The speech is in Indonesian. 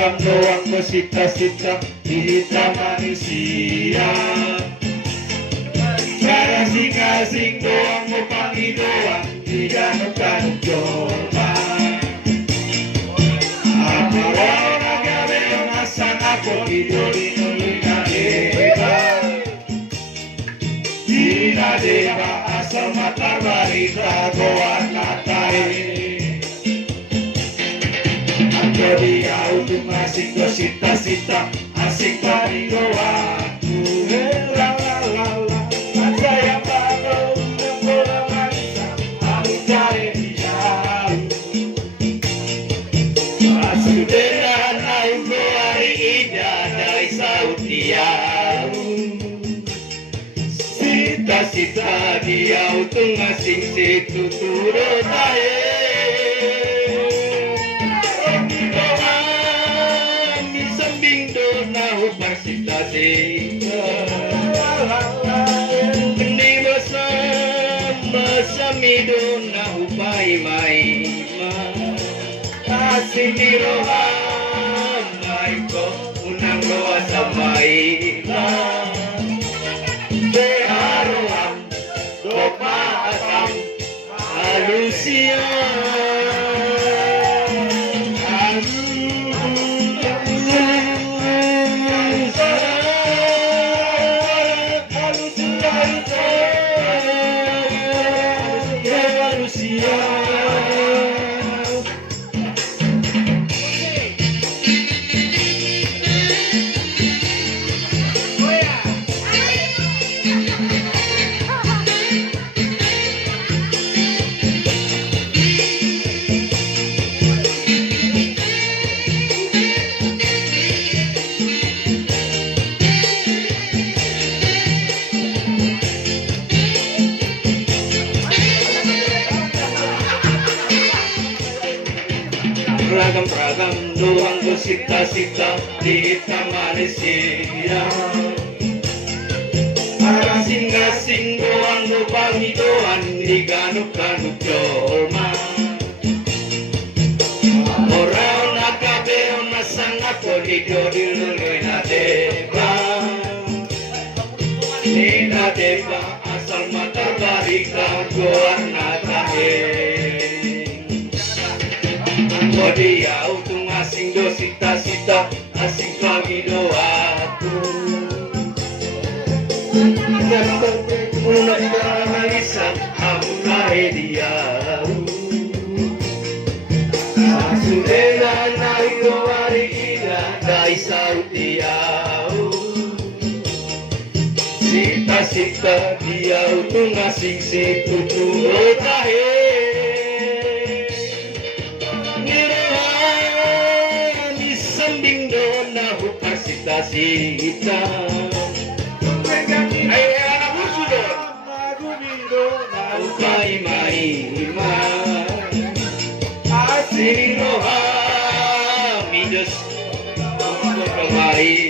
ragam doang bersita-sita di hitam manusia. Kasing-kasing doang mau panggil doang di danau Jorma. Aku orang yang asal aku hidup di Deba. Di Deba asal matar barita goan natai. Aku dia untuk asik bersita-sita asik bagi doaku. Sita dia utung asing situ turun doang di sembing dona upar sita sita benih bersama dona upai mai asing di rohan maiko unang doa samai Manusia ragam-ragam doang bersita-sita di hitam Malaysia. Asing-asing doang lupangi doang di ganuk-ganuk Jorma. Orang nakabe onasang ako di dodiluloy na Deba. Di na Deba asal mata barika goan na tahe. Dia utung asing do sita-sita asing bagi doaku. Muna nalisan aku nahe dia. Sasudena nahi doari ida dai sautia. Sita-sita dia utung asing situ turut tahe. Sita ay anak musuh upai mai ma asing roha midos kemari